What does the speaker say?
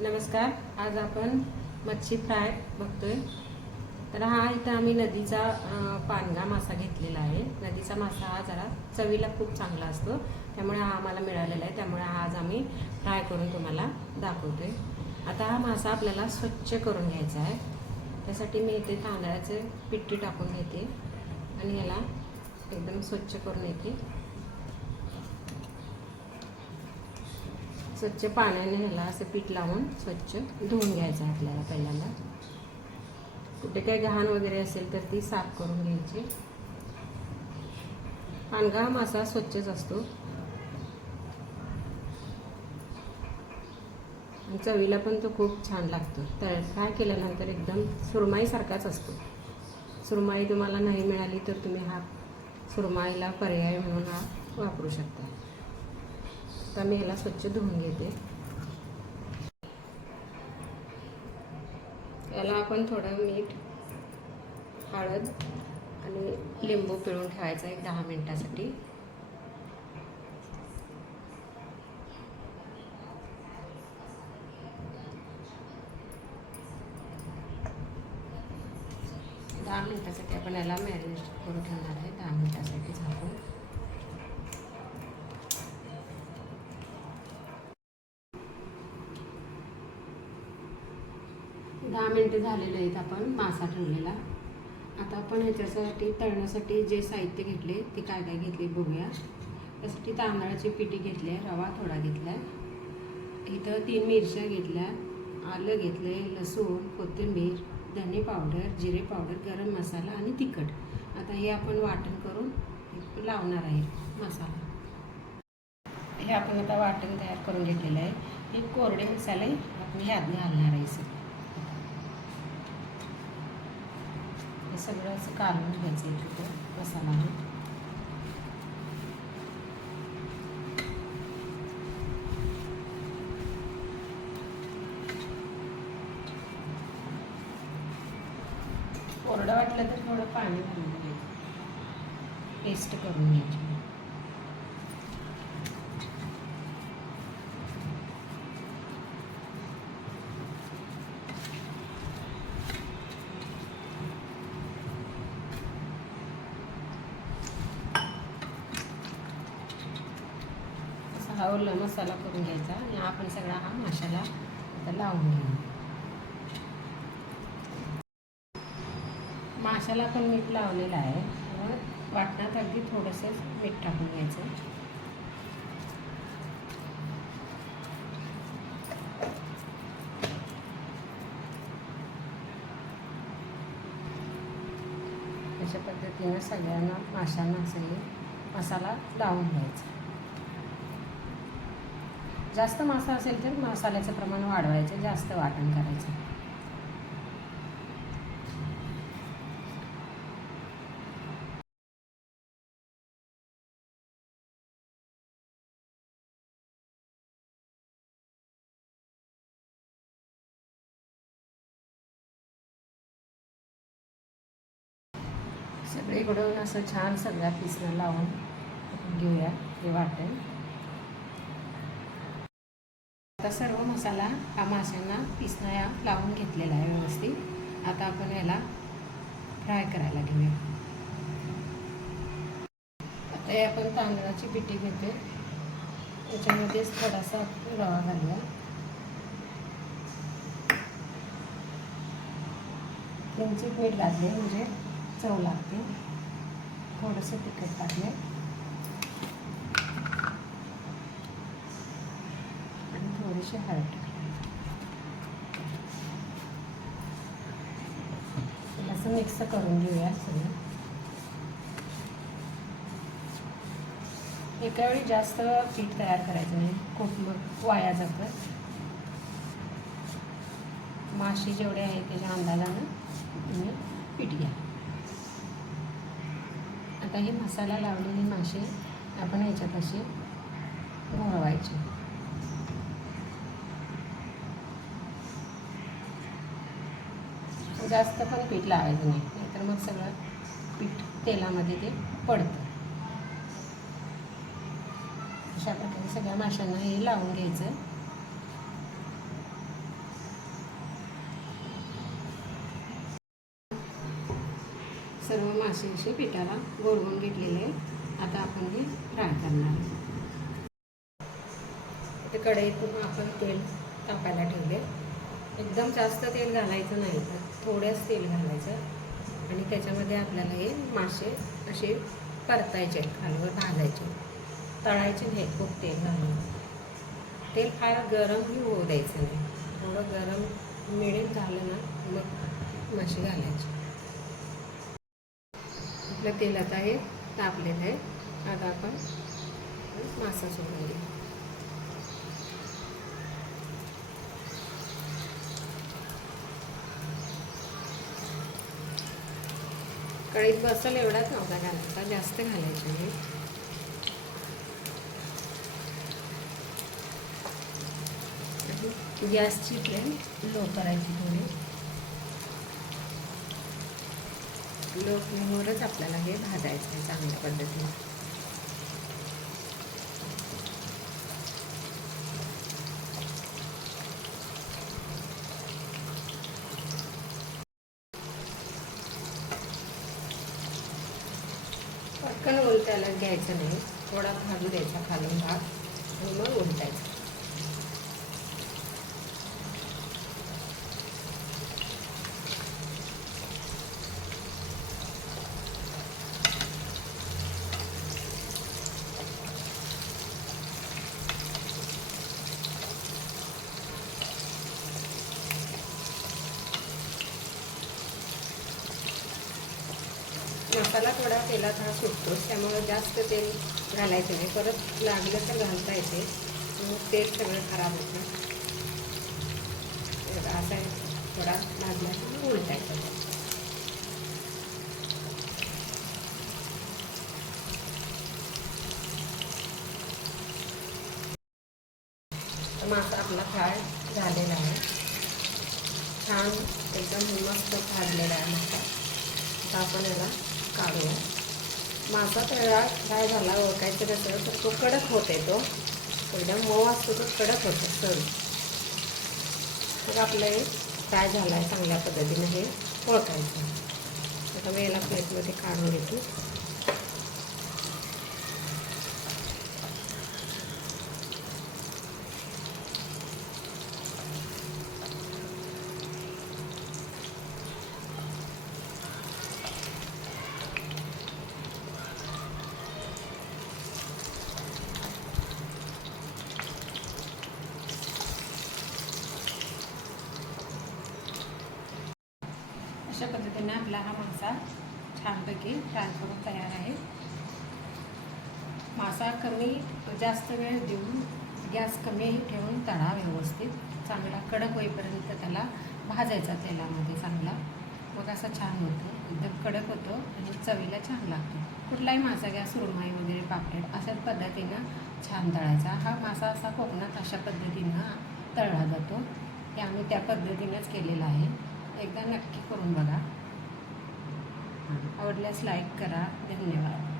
नमस्कार. आज आपण मच्छी फ्राय बघतोय. तर हा इथं आम्ही नदीचा पानगा मासा घेतलेला आहे. नदीचा मासा हा जरा चवीला खूप चांगला असतो, त्यामुळे हा आम्हाला मिळालेला आहे. त्यामुळे हा आज आम्ही फ्राय करून तुम्हाला दाखवतोय. आता हा मासा आपल्याला स्वच्छ करून घ्यायचा आहे. त्यासाठी मी इथे तांदळाचे पिठी टाकून घेते आणि याला एकदम स्वच्छ करून येते. स्वच्छ पाण्याने ह्याला असं पीठ लावून स्वच्छ धुवून घ्यायचं आपल्याला. पहिल्यांदा कुठे काही घाण वगैरे असेल तर ती साफ करून घ्यायची. पानगा मासा स्वच्छच असतो आणि चवीला पण तो खूप छान लागतो. तर फ्राय केल्यानंतर एकदम सुरमईसारखाच असतो. सुरमई तुम्हाला नाही मिळाली तर तुम्ही हा सुरमईला पर्याय म्हणून हा वापरू शकता. तर मी याला स्वच्छ धुवून घेते. याला आपण थोडं मीठ, हळद आणि लिंबू पिळून ठेवायचा एक 10 मिनिटासाठी. दहा मिनिटासाठी आपण याला मॅरिनेट करून ठेवणार आहे. 10 मिनिटासाठी झाकून. दहा मिनिटं झालेले आहेत. आपण मासा ठेवलेला. आता आपण ह्याच्यासाठी तळण्यासाठी जे साहित्य घेतले ते काय काय घेतले बघूया. त्यासाठी तांदळाची पिठी घेतली आहे, रवा थोडा घेतला आहे, इथं 3 मिरच्या घेतल्या, आलं घेतलं आहे, लसूण, कोथिंबीर, धने पावडर, जिरे पावडर, गरम मसाला आणि तिखट. आता हे आपण वाटण करून लावणार आहे मसाला. हे आपण आता वाटण तयार करून घेतलेलं आहे. हे कोरडे मसाले आपण ह्यात घालणार आहे. हे सगळं असं काढून घ्यायचं आहे तिथं मसाला. कोरडं वाटलं तर थोडं पाणी घालून घ्यायचं, पेस्ट करून घ्यायची. हा ओला मसाला करून घ्यायचा आणि आपण सगळा हा माशाला आता लावून घेऊ. माशाला पण मीठ लावलेलं आहे. वाटणात अगदी थोडंसं मीठ टाकून घ्यायचं. अशा पद्धतीने सगळ्यांना माशांना असं मसाला लावून घ्यायचा. जास्त मासा असेल तर मसाल्याचं प्रमाण वाढवायचं, जास्त वाटण करायचं. सगळीकडून असं छान सगळ्या पिसनं लावून घेऊया हे वाटण. आता सर्व मसाला हा माशांना पिसण्या लावून घेतलेला आहे व्यवस्थित. आता आपण याला फ्राय करायला घेऊया. आता हे आपण तांदळाची पिठी घेते, त्याच्यामध्येच थोडासा रवा घालूया. किंचित मीठ घातले म्हणजे चव लागते. थोडंसं तिखट टाकले आणि थोडीशी हळद टाकले. असं मिक्स करून घेऊया सगळं. एका वेळी जास्त पीठ तयार करायचं नाही, खूप मग वाया जातं. मासे जेवढे आहे त्याच्या अंदाजानं तुम्ही पीठ घ्या. आता हे मसाला लावलेले मासे आपण ह्याच्यात असे घोळवायचे. जास्त पण पीठ लावायचं नाही, नाहीतर मग सगळं पीठ तेलामध्ये ते पडतं. अशा प्रकारे सगळ्या माशांना हे लावून घ्यायचं. सर्व मासे असे पिठाला गोळवून घेतलेले आहे। आता आपण हे फ्राय करणार आहे। ते कढईतून आपण तेल तापायला ठेवले। एकदम जास्त तेल घालायचं नाही, तर थोडंच तेल घालायचं आणि त्याच्यामध्ये आपल्याला हे मासे असे परतायचे, खालवर भाजायचे, तळायचे नाही खूप तेल घालून। तेल फार गरमही होऊ द्यायचं नाही, थोडं गरम मिडियम झालं ना मग मासे घालायचे। आपलं तेल आता हे तापलेलं आहे। आता आपण मासा सोडून देऊ। कढईत बसल एवढाच नव्हता घालायचा, जास्त घालायचं नाही। गॅसची फ्लेम लो करायची, थोडी लो फ्लेमवरच आपल्याला हे भाजायचं आहे चांगल्या पद्धतीने। पटकन उलटायला घ्यायचं नाही, थोडा भाजू द्यायचा खालून भाग आणि मग उलटायचं। मसाला थोडा तेलात हा सुटतो, त्यामुळे जास्त तेल घालायचं नाही, परत लागलं तर घालता येते, मग तेल सगळं खराब होतं। असा थोडा भाजला की उलटायचं। मासा आपला फ्राय झालेला आहे, छान एकदम मस्त भाजलेला आहे मासा। आता आपण याला काढूया। मासा फ्राय झाला ओळखायचं कसं, तर तो कडक होते, तो एकदम मऊ असतो, तो कडक होतो सर। मग आपलं हे फ्राय झाला आहे चांगल्या पद्धतीने, हे ओळखायचं। आता मी याला प्लेटमध्ये काढून घेतो। अशा पद्धतीने आपला हा मासा छानपैकी फ्राय करून तयार आहे। मासा कमी जास्त वेळ देऊन गॅस कमी ठेवून तळा व्यवस्थित, चांगला कडक होईपर्यंत त्याला भाजायचा तेलामध्ये चांगला, मग असा छान होतो, एकदम कडक होतो आणि चवीला छान लागतो। कुठलाही मासा घ्या, सुरमई वगैरे, पापलेट, अशाच पद्धतीनं छान तळायचा। हा मासा असा कोकणात अशा पद्धतीनं तळला जातो, हे आम्ही त्या पद्धतीनंच केलेलं आहे। एकदा नक्की करून बघा। आवडल्यास लाईक करा। धन्यवाद।